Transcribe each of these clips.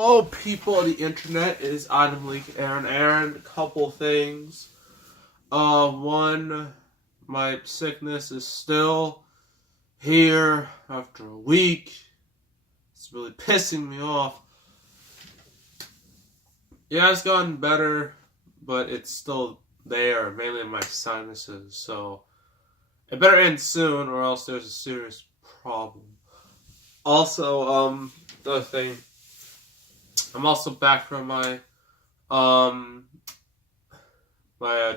Hello, people of the internet. It is Item Leak Aaron. Couple things. One, my sickness is still here after a week. It's really pissing me off. Yeah, it's gotten better, but it's still there, mainly in my sinuses. So it better end soon, or else there's a serious problem. Also, the other thing. I'm also back from my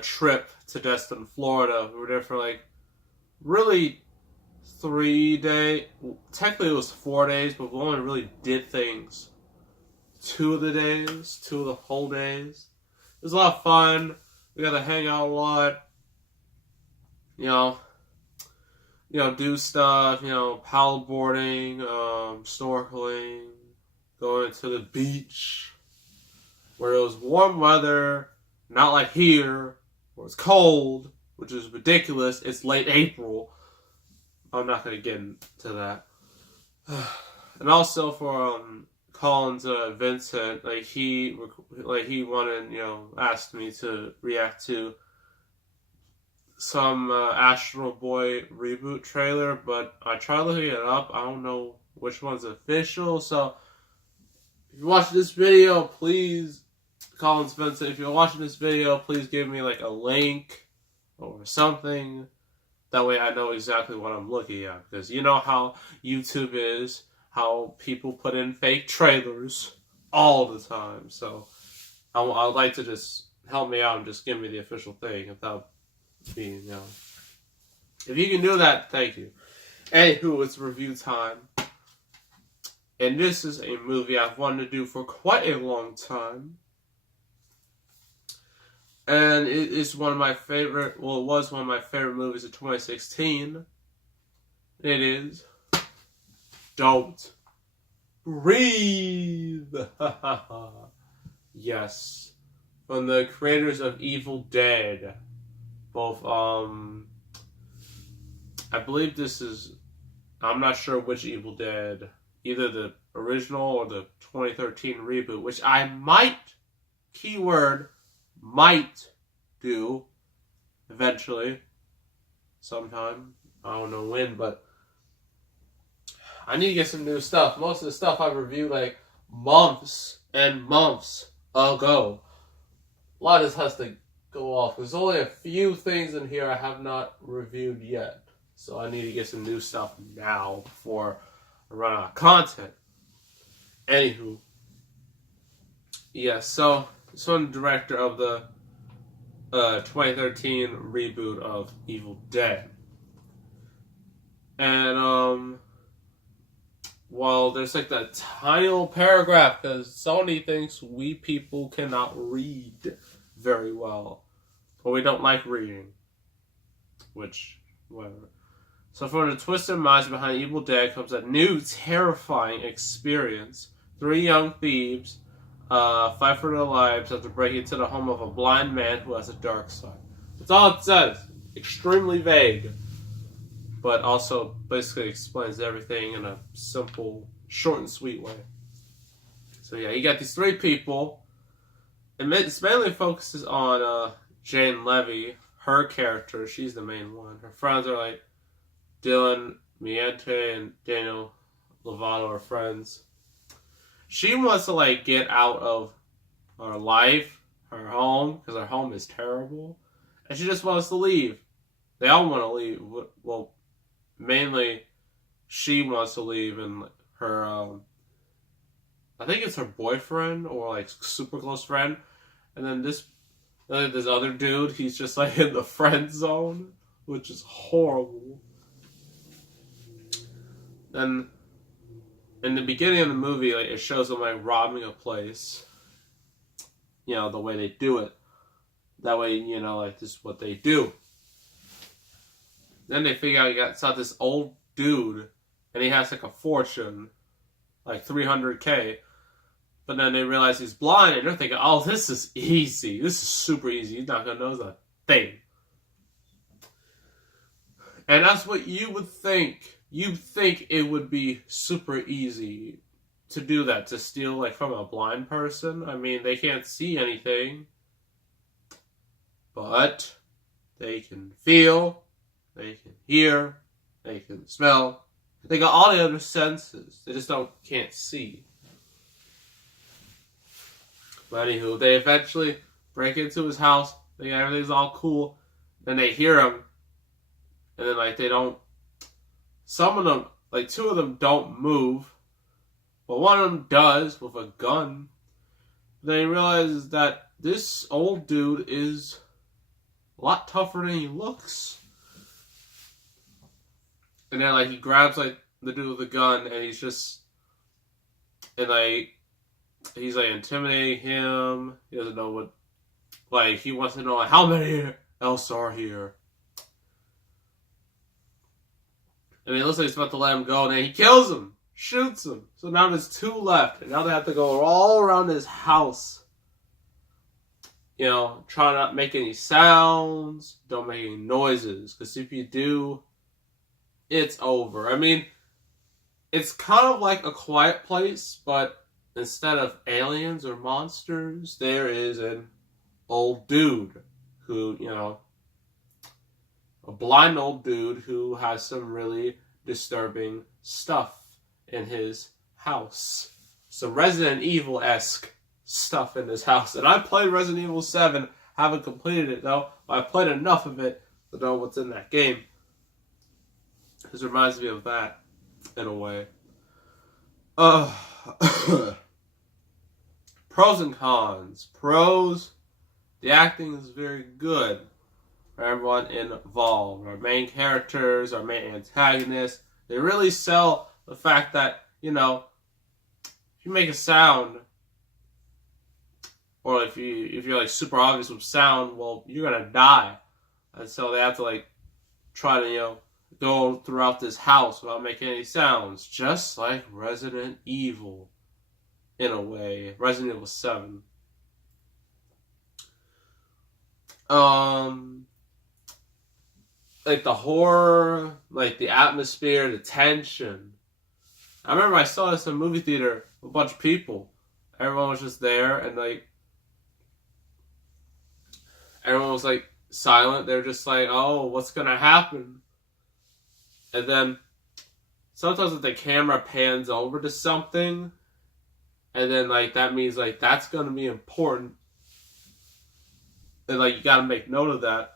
trip to Destin, Florida. We were there for like really 3 days. Technically, it was 4 days, but we only really did things 2 of the whole days. It was a lot of fun. We got to hang out a lot. Do stuff. Paddleboarding, snorkeling, going to the beach where it was warm weather, not like here where it's cold, which is ridiculous. It's late April. I'm not gonna get into that. And also for Collins Vincent, he wanted, asked me to react to some Astro Boy reboot trailer, but I tried looking it up. I don't know which one's official, so if you're watching this video, please, Collins Vincent, if you're watching this video, please give me like a link or something. That way I know exactly what I'm looking at. Because you know how YouTube is, how people put in fake trailers all the time. So I'd like to just help me out and just give me the official thing without being, If you can do that, thank you. Anywho, it's review time. And this is a movie I've wanted to do for quite a long time. And it is one of my favorite, it was one of my favorite movies of 2016. It is Don't Breathe. Yes. From the creators of Evil Dead. Both, I believe this is, I'm not sure which Evil Dead, either the original or the 2013 reboot, which I might, keyword, might do eventually, sometime. I don't know when, but I need to get some new stuff. Most of the stuff I reviewed like months and months ago. A lot of this has to go off. There's only a few things in here I have not reviewed yet. So I need to get some new stuff now before I run out of content. Anywho. Yeah, so this one director of the 2013 reboot of Evil Dead. And, well, there's like that tiny little paragraph because Sony thinks we people cannot read very well. Or we don't like reading. Which, whatever. So from the twisted minds behind Evil Dead comes a new terrifying experience. 3 young thieves fight for their lives after breaking into the home of a blind man who has a dark side. That's all it says. Extremely vague. But also basically explains everything in a simple, short and sweet way. So yeah, you got these 3 people. And it mainly focuses on Jane Levy, her character. She's the main one. Her friends are like Dylan Miente and Daniel Lovato are friends. She wants to like get out of her life, her home, because her home is terrible, and she just wants to leave. They all want to leave. Well, mainly she wants to leave, and her, I think it's her boyfriend or like super close friend, and then this other dude, he's just like in the friend zone, which is horrible. Then in the beginning of the movie, like, it shows them like robbing a place. The way they do it. That way, like this is what they do. Then they figure out it's not this old dude, and he has like a fortune, like $300K. But then they realize he's blind, and they're thinking, "Oh, this is easy. This is super easy. He's not gonna know the thing." And that's what you would think. You'd think it would be super easy. to do that, to steal like from a blind person. I mean, they can't see anything, but they can feel, they can hear, they can smell. They got all the other senses. They just can't see. But anywho, they eventually break into his house. Everything's all cool. Then they hear him, and then like they don't. Some of them, like two of them, don't move, but one of them does with a gun. Then he realizes that this old dude is a lot tougher than he looks. And then like he grabs like the dude with the gun, and he's like intimidating him. He doesn't know what, like he wants to know like how many else are here. And it looks like he's about to let him go, and then he kills him, shoots him. So now there's two left, and now they have to go all around his house. You know, try not to make any sounds, don't make any noises, because if you do, it's over. I mean, it's kind of like A Quiet Place, but instead of aliens or monsters, there is an old dude who, you know, a blind old dude who has some really disturbing stuff in his house. Some Resident Evil-esque stuff in his house. And I played Resident Evil 7, haven't completed it though, but I played enough of it to know what's in that game. This reminds me of that, in a way. Pros and cons. Pros, the acting is very good for everyone involved. Our main characters, our main antagonists, they really sell the fact that, you know, if you make a sound, or if you're like super obvious with sound, well, you're gonna die. And so they have to like try to, you know, go throughout this house without making any sounds, just like Resident Evil, in a way. Resident Evil 7. Like the horror, like the atmosphere, the tension. I remember I saw this in a movie theater with a bunch of people. Everyone was just there, and like everyone was like silent. They were just like, "Oh, what's gonna happen?" And then sometimes if the camera pans over to something, and then like that means like that's gonna be important, and like you gotta make note of that.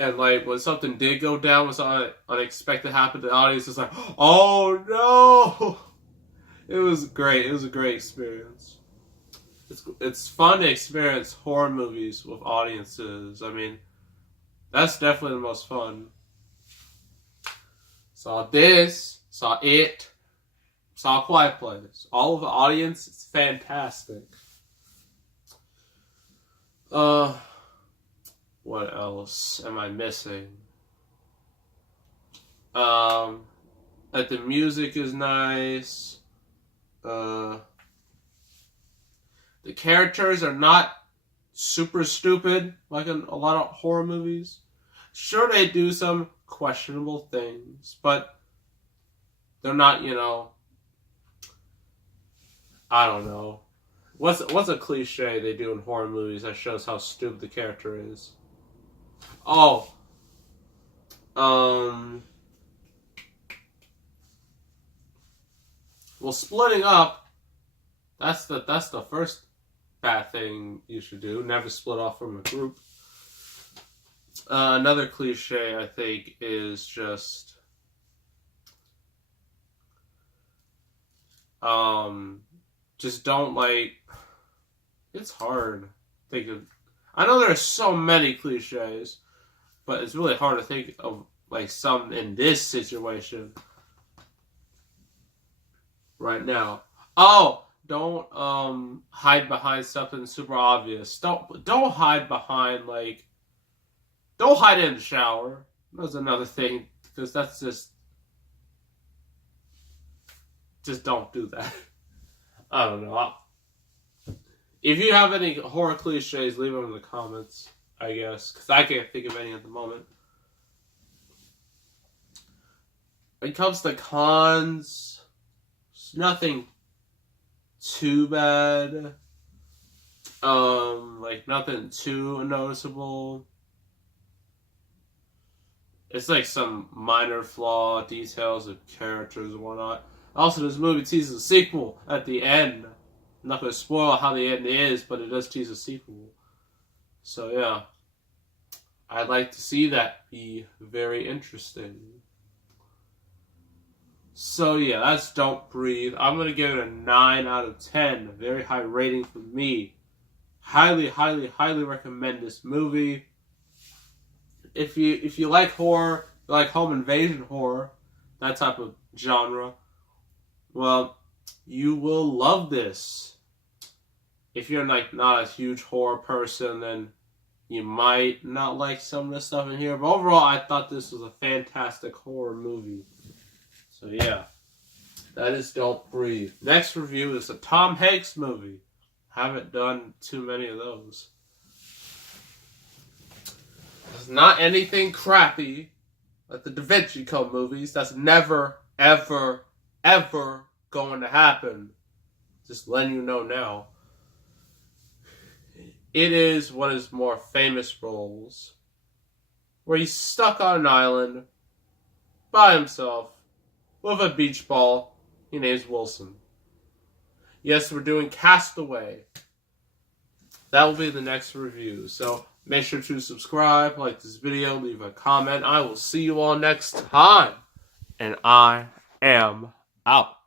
And like when something did go down, when something unexpected happened, the audience was like, "Oh no!" It was great. It was a great experience. It's fun to experience horror movies with audiences. I mean, that's definitely the most fun. Saw this, saw it, saw A Quiet Place. All of the audience, it's fantastic. What else am I missing? Like the music is nice. The characters are not super stupid like in a lot of horror movies. Sure, they do some questionable things, but they're not, you know, I don't know. What's a cliche they do in horror movies that shows how stupid the character is? Oh. Well, splitting up, that's the first bad thing you should do. Never split off from a group. Another cliche, I think, is just don't like. It's hard. I know there are so many cliches, but it's really hard to think of like some in this situation right now. Oh, don't hide behind something super obvious. Don't hide behind like. Don't hide in the shower. That's another thing, because that's just don't do that. I don't know. If you have any horror cliches, leave them in the comments, I guess, because I can't think of any at the moment. When it comes to cons, It's nothing too bad. Like nothing too noticeable. It's like some minor flaw details of characters and whatnot. Also, this movie teases a sequel at the end. I'm not going to spoil how the end is, but it does tease a sequel. So yeah, I'd like to see that. Be very interesting. So yeah, that's Don't Breathe. I'm going to give it a 9 out of 10. A very high rating for me. Highly, highly, highly recommend this movie. If you like horror, you like home invasion horror, that type of genre, well, you will love this. If you're like not a huge horror person, then you might not like some of the stuff in here. But overall, I thought this was a fantastic horror movie. So yeah, that is Don't Breathe. Next review is a Tom Hanks movie. Haven't done too many of those. It's not anything crappy like the Da Vinci Code movies. That's never, ever, ever going to happen. Just letting you know now. It is one of his more famous roles, where he's stuck on an island by himself with a beach ball he names Wilson. Yes, we're doing Castaway. That will be the next review. So make sure to subscribe, like this video, leave a comment. I will see you all next time. And I am out.